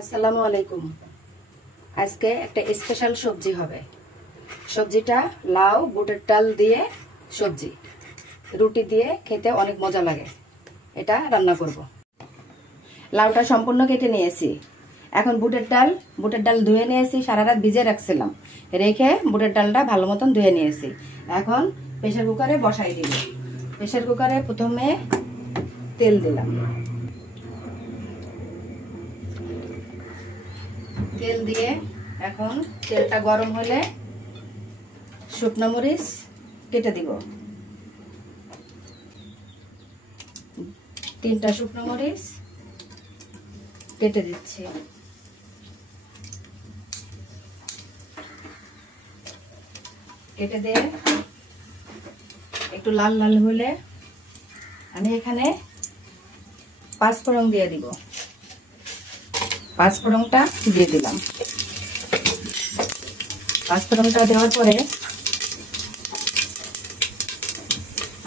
আসসালামু আলাইকুম। আজকে একটা স্পেশাল সবজি হবে। সবজিটা লাউ বুটের ডাল দিয়ে সবজি, রুটি দিয়ে খেতে অনেক মজা লাগে। এটা রান্না করব। লাউটা সম্পূর্ণ কেটে নিয়েছি। এখন বুটের ডাল ধুয়ে নিয়েছি, সারা রাত ভিজে রাখছিলাম, রেখে বুটের ডালটা ভালো মতন ধুয়ে নিয়েছি। এখন প্রেসার কুকারে বসাই দিব। প্রেসার কুকারে প্রথমে তেল দিলাম, তেল দিয়ে এখন তেলটা গরম হলে শুকনো মরিচ কেটে দিব, 3টা শুকনো মরিচ কেটে দিচ্ছি। কেটে দিয়ে একটু লাল লাল হলে আমি এখানে 5 ফোড়ন দিয়ে দিব। 5 ফোড়নটা দিয়ে দিলাম। 5 ফোড়নটা দেওয়ার পরে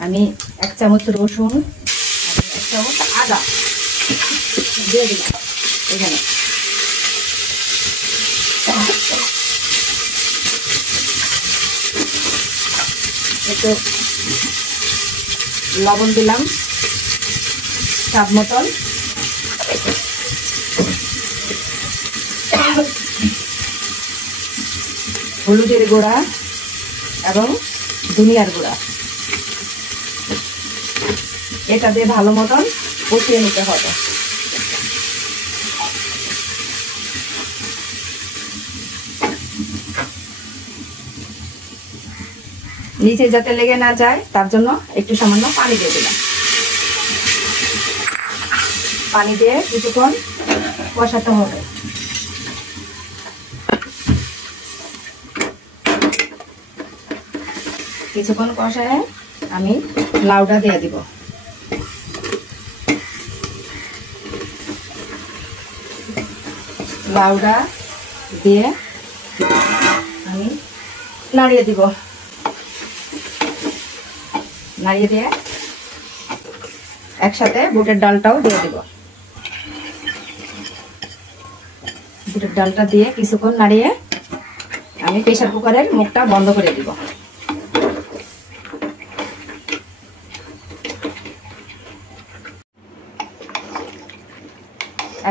আমি 1 চামচ রসুন, 1 চামচ আদা দিয়ে দিলাম এখানে। একটু লবণ দিলাম স্বাদ মতন, হলুদের গুঁড়া এবং ধনিয়ার গুঁড়া, এটা দিয়ে ভালো মতন কষিয়ে নিতে হবে। নিচে যাতে লেগে না যায় তার জন্য একটু সামান্য পানি দিয়ে দিলাম। পানি দিয়ে কিছুক্ষণ কষাতে হবে। কিছুক্ষণ কষায় আমি লাউটা দিয়ে দিব। লাউটা দিয়ে আমি নাড়িয়ে দিব। নাড়িয়ে দিয়ে একসাথে বুটের ডালটাও দিয়ে দিব। বুটের ডালটা দিয়ে কিছুক্ষণ নাড়িয়ে আমি প্রেসার কুকারের মুখটা বন্ধ করে দিব।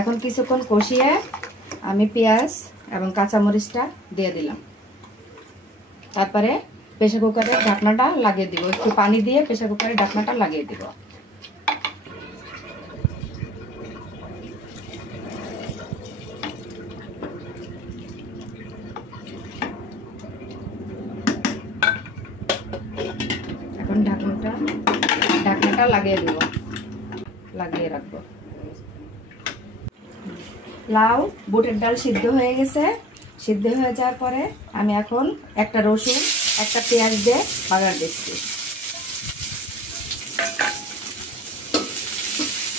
এখন কিছুক্ষণ কষিয়ে আমি পেঁয়াজ এবং কাঁচামরিচটা দিয়ে দিলাম। তারপরে প্রেসার কুকারের ঢাকনাটা লাগিয়ে দিব। একটু পানি দিয়ে প্রেসার কুকারের ঢাকনাটা লাগিয়ে দিব। এখন ঢাকনাটা লাগিয়ে দিব, লাগিয়ে রাখবো। লাউ বুটের ডাল সিদ্ধ হয়ে গেছে। সিদ্ধ হয়ে যাওয়ার পরে আমি এখন একটা রসুন, একটা পেঁয়াজ দিয়ে বাগার দিচ্ছি।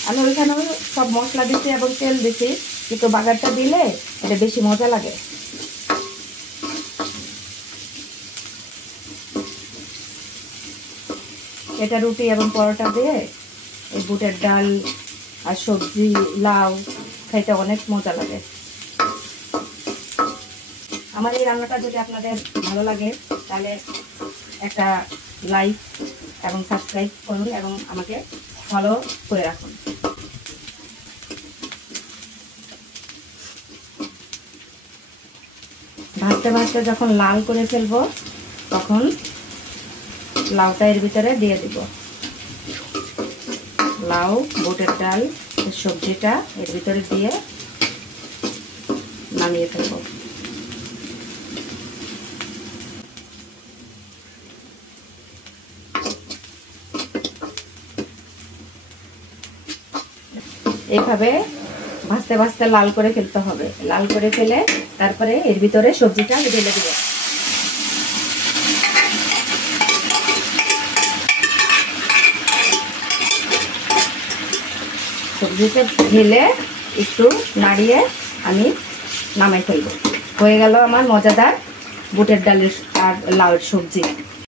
আমি ওইখানে সব মশলা দিচ্ছি এবং তেল দিচ্ছি, কিন্তু বাগারটা দিলে এটা বেশি মজা লাগে। এটা রুটি এবং পরোটা দিয়ে এই বুটের ডাল আর সবজি লাউ খাইতে অনেক মজা লাগে। আমার এই রান্নাটা যদি আপনাদের ভালো লাগে তাহলে একটা লাইক এবং সাবস্ক্রাইব করুন এবং আমাকে ফলো করে রাখুন। ভাজতে ভাজতে যখন লাল করে ফেলবো তখন লাউটা এর ভিতরে দিয়ে দিব। লাউ বুটের ডাল সবজিটা এর ভিতরে দিয়ে নামিয়ে ফেলবো। এইভাবে ভাজতে ভাজতে লাল করে ফেলতে হবে। লাল করে ফেলে তারপরে এর ভিতরে সবজিটা ঢেলে দিব। সবজিটা ঢেলে একটু নাড়িয়ে আমি নামাই ফেলবো। হয়ে গেল আমার মজাদার বুটের ডালের আর লাউয়ের সবজি।